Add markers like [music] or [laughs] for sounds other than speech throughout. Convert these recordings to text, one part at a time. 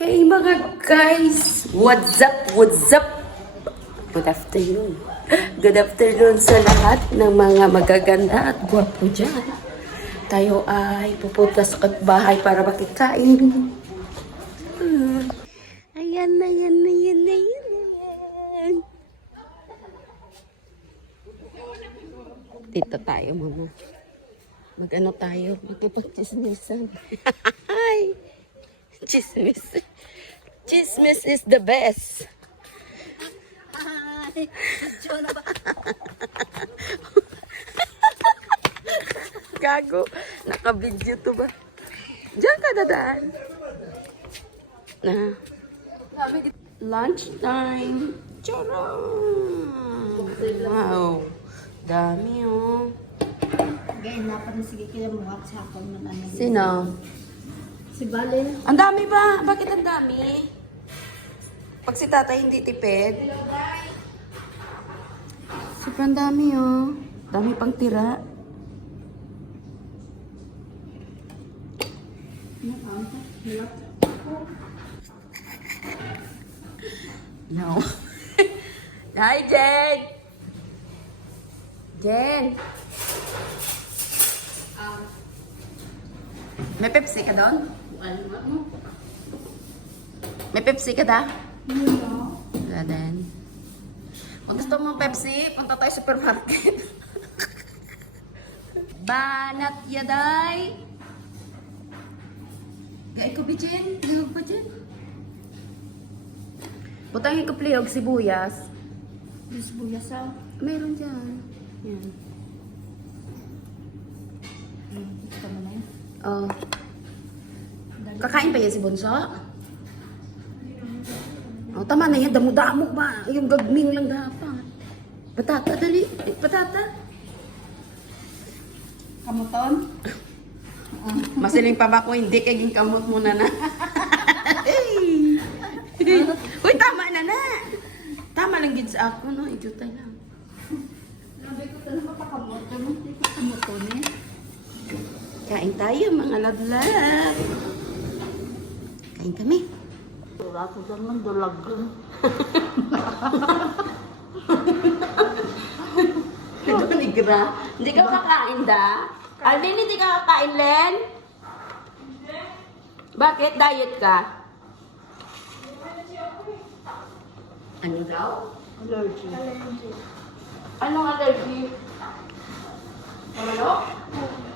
Hey mga guys! What's up? What's up? Good afternoon. Good afternoon sa lahat ng mga magaganda at gwapo dyan. Tayo ay pupunta sa bahay para makikain. Hmm. Ayan, ayan, ayan, ayan. ayan. Dito tayo, mama. Mag-ano tayo? Magpapagchisnisan. [laughs] Hi! Chismis. Chismis is the best. Ay? [laughs] Gago. Naka-video to ba? Diyan ka dadaan. Na. Lunch time. Charot. Wow. Dami oh. Ganyan na pa na sige kaya mo ko na ano. Sino? Si Balen. Ang dami ba? Bakit ang dami? Pag si tatay hindi tipid. Sobrang dami oh. Dami pang tira. No. [laughs] Hi, Jen! Jen! May Pepsi ka doon? May Pepsi ka da? Wala din. Kung gusto mo Pepsi, punta tayo sa supermarket. [laughs] Banat yaday. Gay ko bitin. Lihog pa dyan. Butangin ko plihog sibuyas. Diyos buya sa. Meron dyan. Yan. Gusto mo na yun. Oh. Kakain pa yan si Bunso? Oh, tama na yan. Damo-damo ba? Yung gagming lang dapat. Patata, dali. Eh, patata. Kamuton? [laughs] Masiling pa ba ko hindi kaging kamot mo na? [laughs] [laughs] Uy, tama na na. Tama lang gid sa ako, no? Idutay lang. Sabi ko talaga ko kamuton eh. Kain tayo, mga ladlad. Kain kami. Wala ko naman dalagan. [laughs] Ito nigra. Hindi ka kakain da? Alin, hindi ka kakain, Len? Bakit? Diet ka? Ano daw? Allergy. Anong allergy? Ano?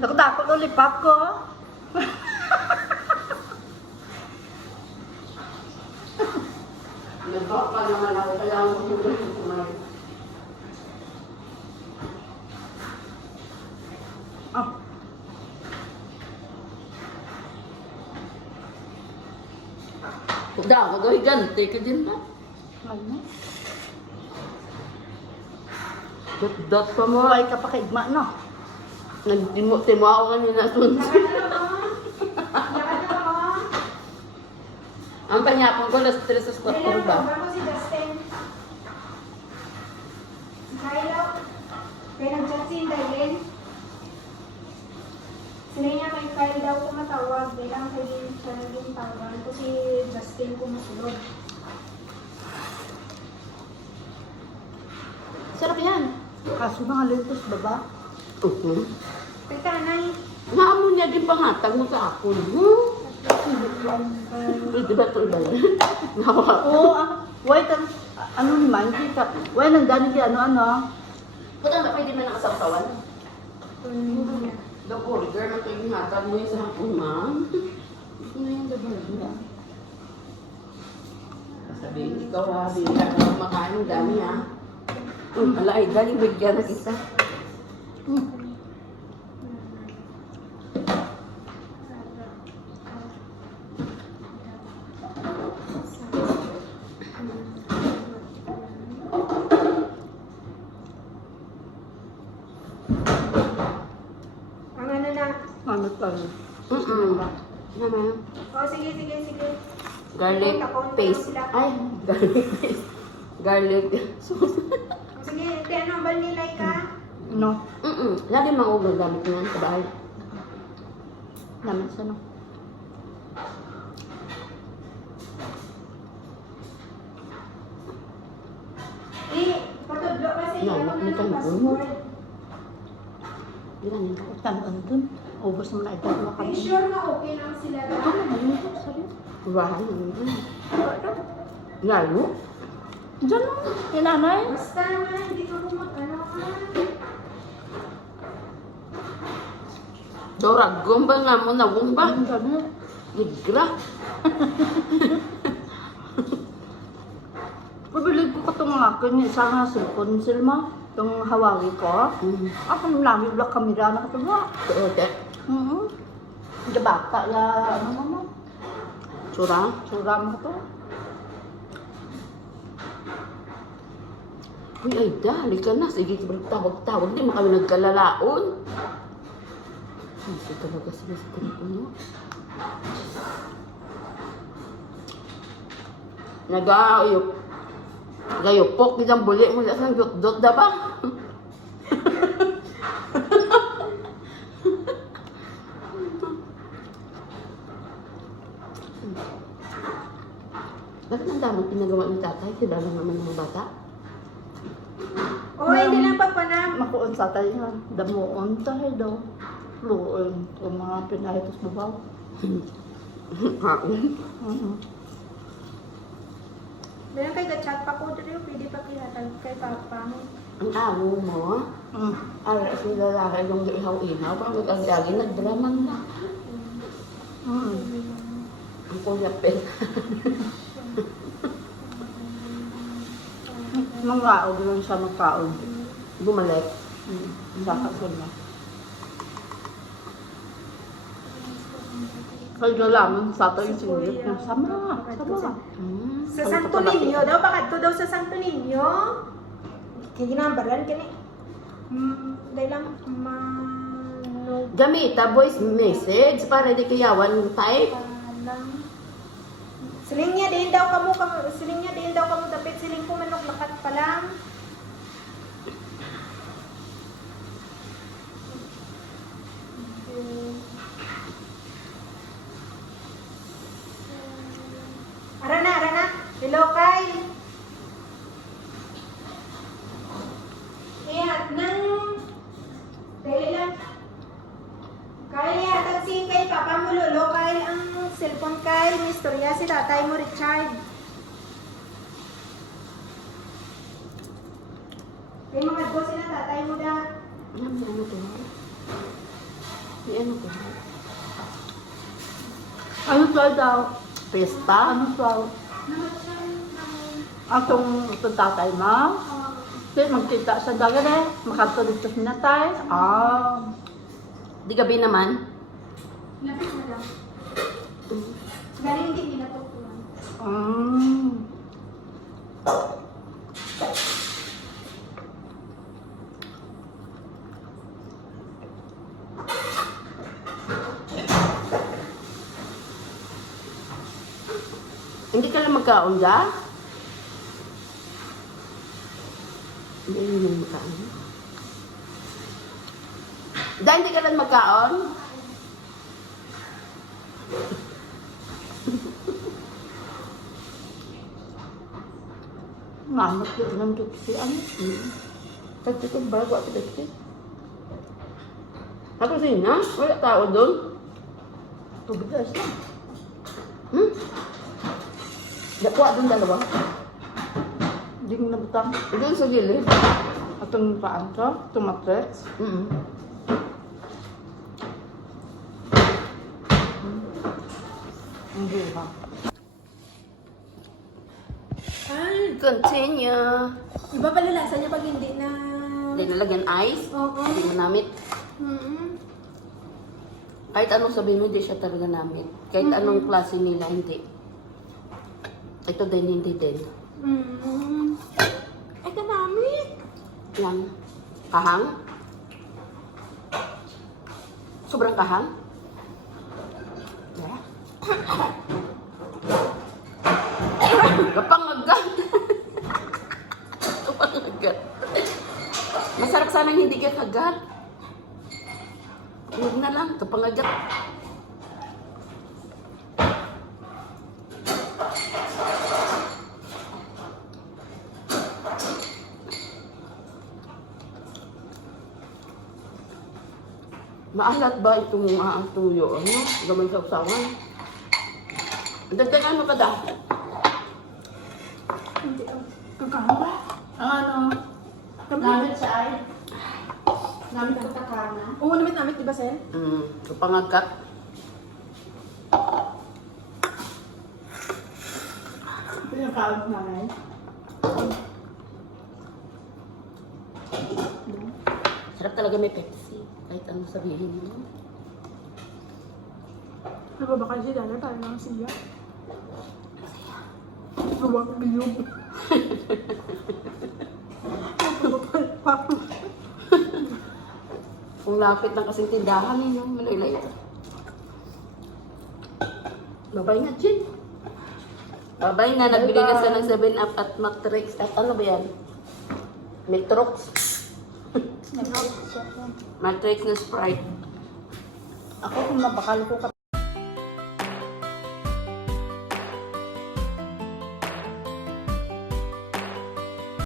Nakatakot ulit pop ko. [laughs] Nagba pa naman ako. Kailangan ko tuloy kumain. Ah. Kuda ako doon, gante ka din ba? Ano? Dot-dot pa mo. Buhay ka pa kaigma no? Nagtimo-timo ako kanina sun. Ang panyapon ko, las 3 sa spot ko ba? Ano si Justin? Si Kylo? Kaya nag-chat si Dayen? Sila niya kay Kyle daw tumatawag bilang kay siya naging ko si Justin kumusulog. Sarap yan. Kaso mga lentos baba. Uh-huh. Teka, Nay. Naamo niya din pangatag mo sa ako. Hmm? Di ba ito iba yan? Nawa. Oo, ah, wait, ang, ano ni man, hindi ka, wait, nandani ki ano, ano, Ba't ang pwede man nakasaw-sawan? Hmm. The burger na ito hatag mo yung sa hapon, ma'am. Ano yung the burger? Sabihin, ikaw ha, bila ka makain, dami ha. Um, ala, ay, galing bigyan na kita. Ang Garlic paste. Ay, [laughs] garlic paste. Garlic sauce. sige, kaya ano, vanilla ka? Hmm. No. Mm-mm. Lagi maugal gamit ko yan sa bahay. Dami sa no. Eh, patod ba kasi? No, matang ko. Ilan yun? Tanan dun. Ubus mo na ito. Are Makami. you sure na okay lang sila Ito lahat? na, ano ito? Sabi. Bahay naman. Lalo? Diyan mo. Kinanay. Basta naman, hindi ka kumag ano ka. Dora, gomba nga mo na gomba. Ang gano. Nigra. [laughs] Pabilig ko ka itong akin. Isa nga cellphone silma. Itong Hawaii ko. Mm. Ako nung lagi wala kamera na ka ba? Tuote. Mhm. Di bata ya ano naman. Sura. Sura mo to. Uy, ay da, halika na. Sige, tawag-tawag. Di mo kami nagkalalaon. Hindi talaga sila sa telepono. Nag-aayop. Gayopok, di buli mo sa dot-dot da ba? Bakit ang daming pinagawa ni tatay? Kilala naman ng bata. O, hindi lang pa panam. Makuon sa tayo nga. Damuon tayo daw. Luon. Ang mga pinahitos babaw. Haon. Mhm. Meron kay gachat pa ko dito, pwede pa kihatag kay Papa. Ang amo mo, Mm. ay si lalaki yung ihaw-ihaw, pang mag-agi, nagdrama na. Mm. Ang kuya pen. Mga og lang siya magkaon. Bumalik. Mm. Saka sila. Kaya lamang sa tayo singgit na sama. Sama. Hmm. Sa Santo Niño daw, bakit to daw sa Santo Niño? Kaya ginambaran ka ni. Hmm, dahil lang manog Gamita voice message para di kayawan type. Siling niya din daw kamo kamo siling niya din daw kamo dapit siling ko manok lakat pa lang. Ara na, ara na. Hello, Kyle. Ihat ng... Dali lang. Kyle, ihatag si kay Papa mo, Lolo. Kyle, ang cellphone Kyle. May istorya si tatay mo, Richard. Kay mga dos sila tatay mo da. Ano may ano? May ano to? Ano to daw? Pesta? Ano to? Atong itong tatay mo? Kasi magkita sa dagat eh. Makato dito sa natay. Ah. Di gabi naman. Lapit na daw. Din nila to. Mm. Hindi ka lang magkaon da? Hindi yun yung magkaon. Da, hindi ka lang magkaon? Nganap yun ng tuksi. Ano? Hmm. Pagka ko bago ako dito. Ako sina? Wala tao doon? Tubig guys na. Hmm? Dakwa doon dalawa. Hindi mo nabutang. Doon sa gilid. Atong paan to? Tumatrets. Mm Hindi ha. Ay, Continue. iba pala lasa niya pag hindi na... Hindi nalagyan ice. Oo. Hindi mo namit. Mm-mm. Kahit anong sabihin mo, hindi siya talaga namit. Kahit anong klase nila, hindi. Ito din, hindi din. Mm. Ay, kanamit. Yan. Kahang. Sobrang kahang. Yeah. [coughs] Kapangagat. Kapangagat. Masarap sana hindi ka kagat. Huwag na lang, kapangagat. Maalat ba itong uh, tuyo? Ano? Gamay sa usawan. Dagdagan mo pa daw. Hindi. oh. Kakano ba? Ang ano? Namit sa ay. Namit ko takana. Oo, namit namit, di ba, Sen? Mm, kapangagat. Ito yung kaon namin. Sarap talaga may Pepsi. Kahit ano sabihin mo. Ano ba kasi dala? Parang lang siya. Gawa ko biyog. [laughs] Kung lapit ng kasing tindahan ninyo, malaylay ito. Babay na, Jin. Babay na, nagbili na siya ng 7-Up at Matrix. At ano ba yan? Metrox. Matrix na Sprite. Ako kung mabakal ko